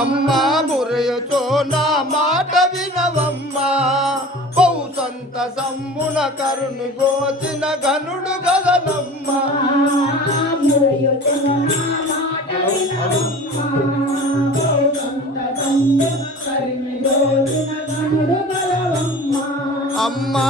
అమ్మా మురయచో నా మాట వినవమ్మా. సంత సమ్మున కరుణి గోచిన గనుడు గదనమ్మ అమ్మా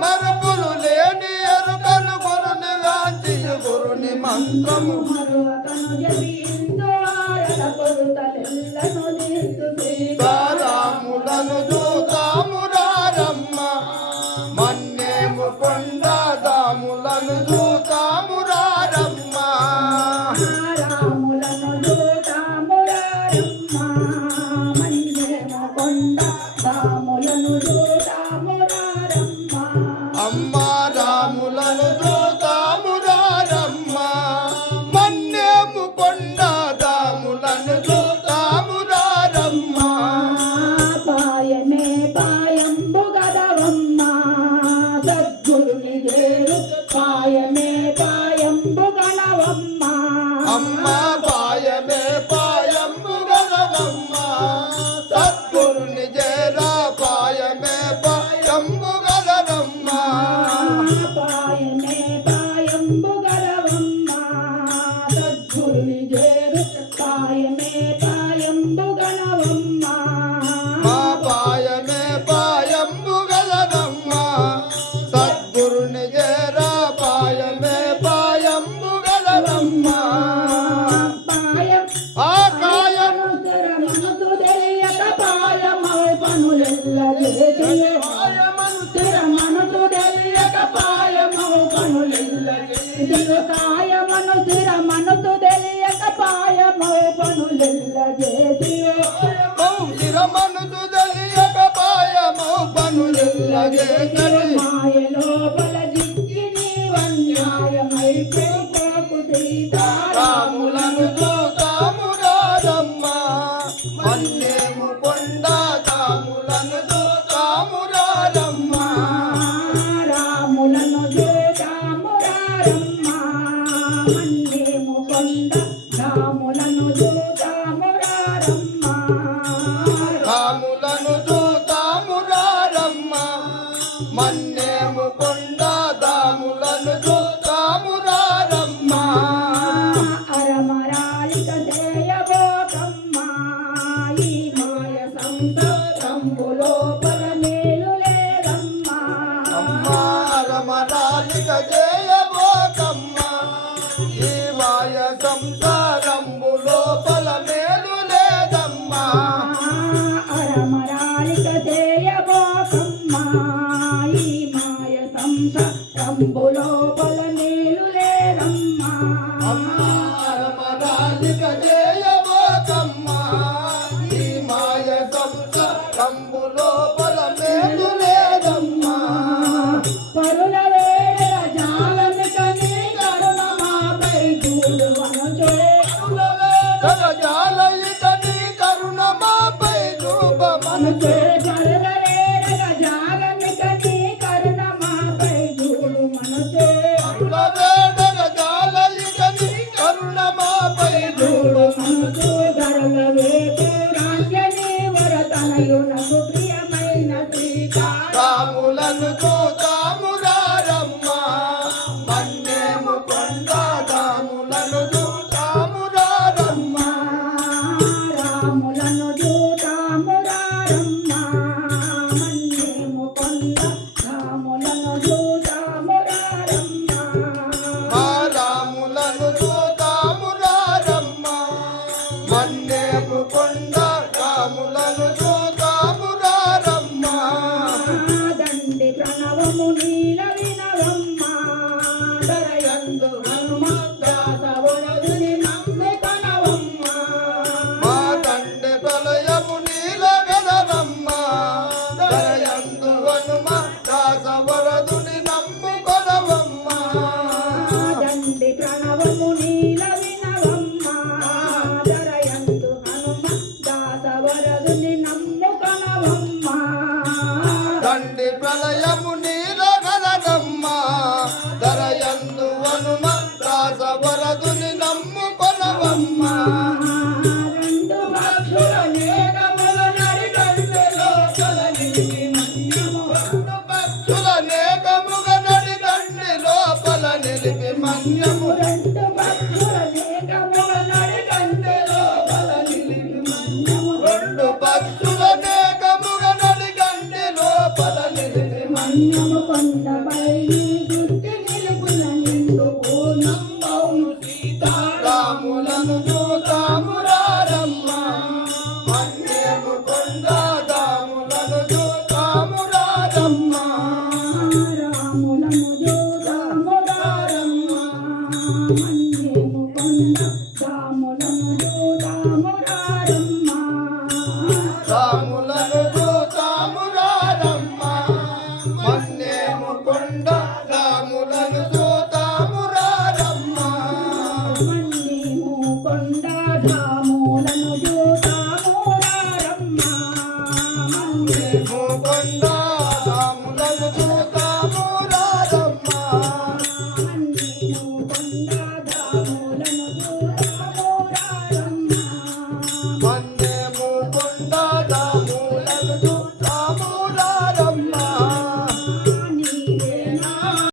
మరుపులు లేని ఎరుకను గురుని గాంచి గురుని మంత్రము. జరా పాయమే పాయంబు గదరమ్మ ఆ కాయం మనసు తెలియక పాయమై పనులెల్ల పాయమను తెర మనసు తెలియక పాయమౌ పనులెల్ల కాయమను తెర మనసు తెలియక పాయమౌ పనులెల్ల చేసియో మనసు రాములను దోతాము రాదమ్మ. మన్నేము కొండ తాములను దోతాము రారమ్మ రాములను దోతాము రారమ్మ సంసారంబు లోపల మేలు లేదమ్మా. అరమరాలిక చేయబోకమ్మా ఈ మాయ సంసారంబు లోపల మేలు లేదమ్మా. రాములను కనవమ్మ ప్రళయ అన్నము కొండపై గుర్తు నిలుపున నిన్ను పూర్ణమ్మను సీతారాములను చూతాము கொண்ட